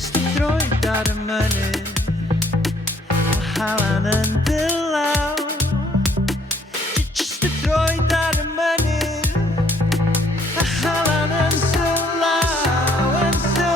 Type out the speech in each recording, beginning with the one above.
Jyst y droed ar y mynydd, mae Halen yn dilaw. Jyst y droed ar y mynydd, mae Halen yn dilaw, yn dilaw.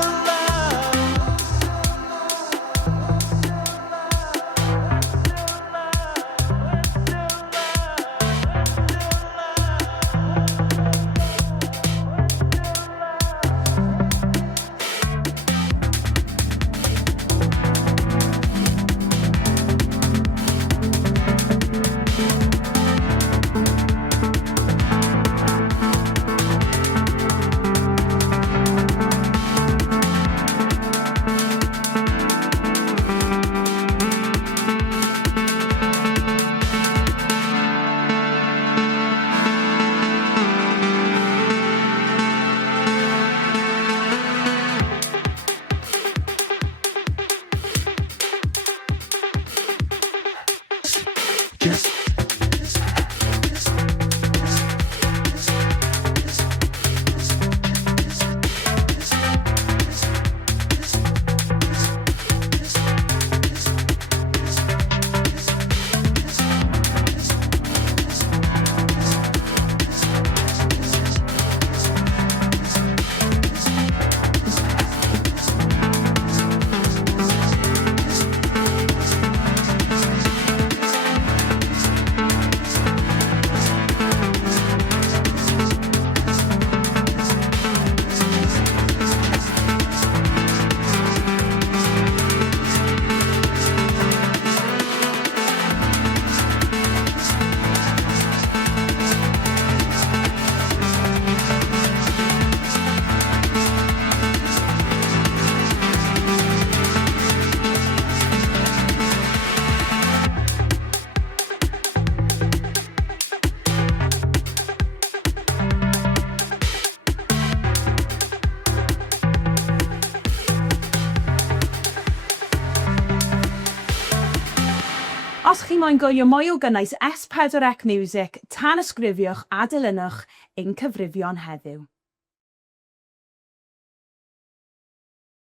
Os chi moyn gwylio mwy o gynnwys S4C Miwsig, tan ysgrifiwch a dilynwch ein cyfrifion heddiw.